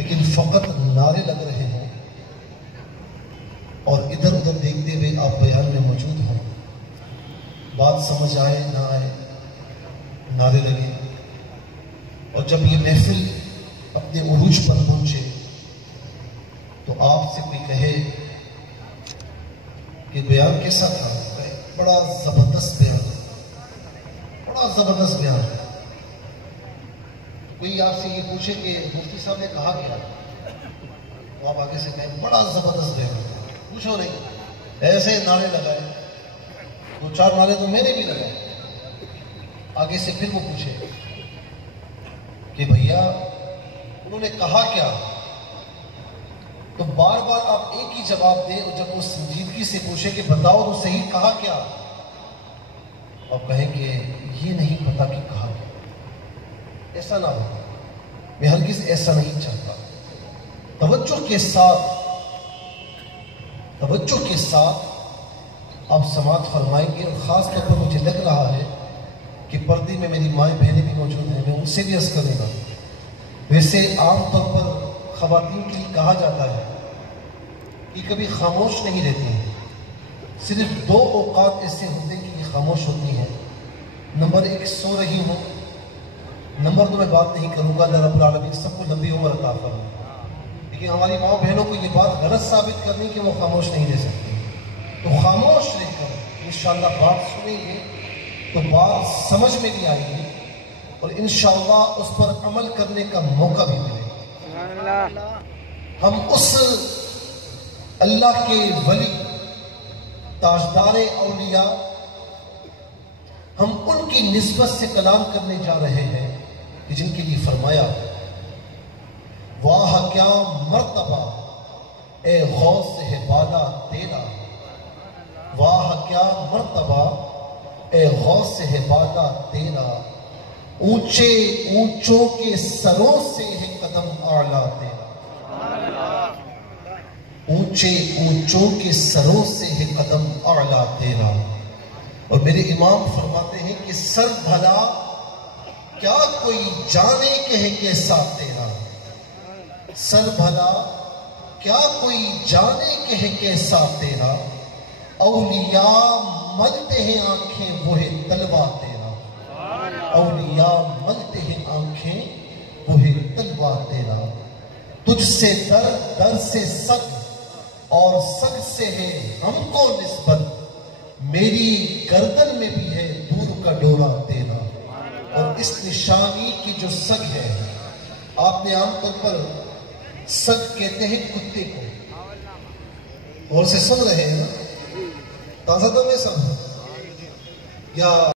لیکن فقط نعرے لگ رہے ہوں اور ادھر ادھر دیکھتے ہوئے آپ بیان میں موجود ہوں، بات سمجھ آئے نہ آئے، نعرے لگے، اور جب یہ محفل اپنے عروج پر پہنچے تو آپ سے کوئی کہے کہ بیان کیسا تھا؟ بڑا زبردست بیان، بڑا زبردست بیان ہے۔ کوئی آپ سے یہ پوچھے کہ مفتی صاحب نے کہا کیا، تو آپ آگے سے کہیں بڑا زبردست بیان ہے، پوچھو نہیں، ایسے نعرے لگائے، دو چار نعرے تو میں نے بھی لگائے۔ آگے سے پھر وہ پوچھے کہ بھیا انہوں نے کہا کیا، تو بار بار آپ ایک ہی جواب دیں، اور جب وہ سنجیدگی سے پوچھے کہ بتاؤ تو صحیح کہا کیا، اور کہیں کہ یہ نہیں پتا کہ کہا کیا۔ ایسا نہ ہو، میں ہرگز ایسا نہیں چاہتا۔ توجہ کے ساتھ آپ سماعت فرمائیں گے، اور خاص طور پر مجھے لگ رہا ہے کہ پردے میں میری مائیں بہنیں بھی موجود ہیں، میں ان سے بھی عرض کروں گا۔ ویسے عام طور پر خواتین کے لیے کہا جاتا ہے کہ کبھی خاموش نہیں رہتی ہیں، صرف دو اوقات ایسے ہوتے ہیں کہ یہ خاموش ہوتی ہیں۔ نمبر ایک، سو رہی ہوں، نمبر دو میں بات نہیں کروں گا، اللہ رب العالمین سب کو لمبی عمر عطا فرمائے۔ لیکن ہماری ماں بہنوں کو یہ بات غلط ثابت کرنی کہ وہ خاموش نہیں رہ سکتی، تو خاموش رہ کر انشاءاللہ بات سنیں گے تو بات سمجھ میں بھی آئے گی، اور انشاءاللہ اس پر عمل کرنے کا موقع بھی ملے گا۔ ہم اس اللہ کے ولی، تاجدار اولیاء، ہم ان کی نسبت سے کلام کرنے جا رہے ہیں کہ جن کے لیے فرمایا، واہ کیا مرتبہ اے غوث ہے بالا تیرا، واہ کیا مرتبہ اے غوث ہے بالا تیرا، اونچے اونچوں کے سروں سے ہے قدم اعلیٰ تیرا، اونچے اونچوں کے سروں سے ہے قدم اعلیٰ تیرا۔ اور میرے امام فرماتے ہیں کہ سر بھلا کیا کوئی جانے کہ ہے کیسا تیرا، سر بھلا کیا کوئی جانے کہ ہے کیسا تیرا، اولیاء ملتے ہیں آنکھیں وہ ہے تلوا تیرا، اولیاء ملتے ہیں آنکھیں وہ ہے تلوا تیرا، تجھ سے در، در سے سگ، اور سگ سے ہے ہم کو نسبت، میری گردن میں بھی ہے دور کا ڈورا تیرا۔ اور اس نشانی کی جو سگ ہے، آپ نے عام طور پر سگ کہتے ہیں کتے کو، اور سے سن رہے ہیں نا، تازہ دم میں سب یا